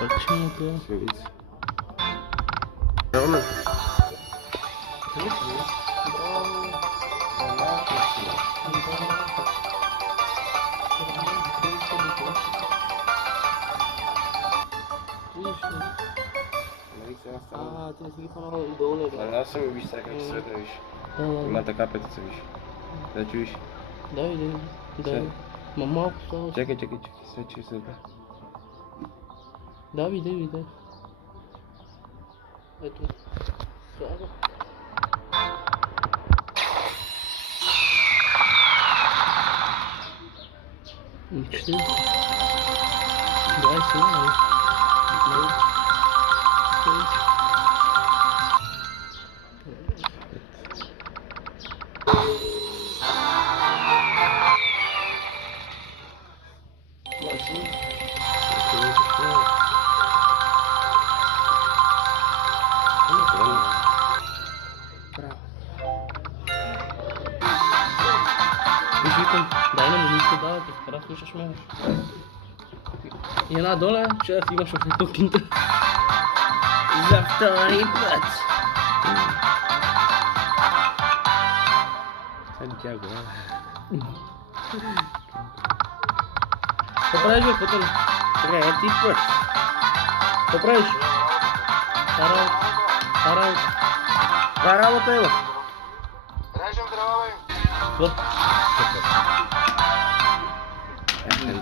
Почему ты? Все видите. Ровно? А, ти телефон долу. Аз съм виж сега как светна виж. Да. Има така петица виж. Да чуеш. Дай. Все. Ма малко става. Чакай, свечи света. Дай. Ето. Слага. Ничего. Дай сюда. Викам, дай нам нищо да, така слушаш ме. И една доля, че да си имаш в литовкинта. За втори път. Сантьяго, Какво правиш, бе, Пътър? Трети път. Какво правиш? Тарал. Каква работа има? Режем дрова, бе! Какво? Е, не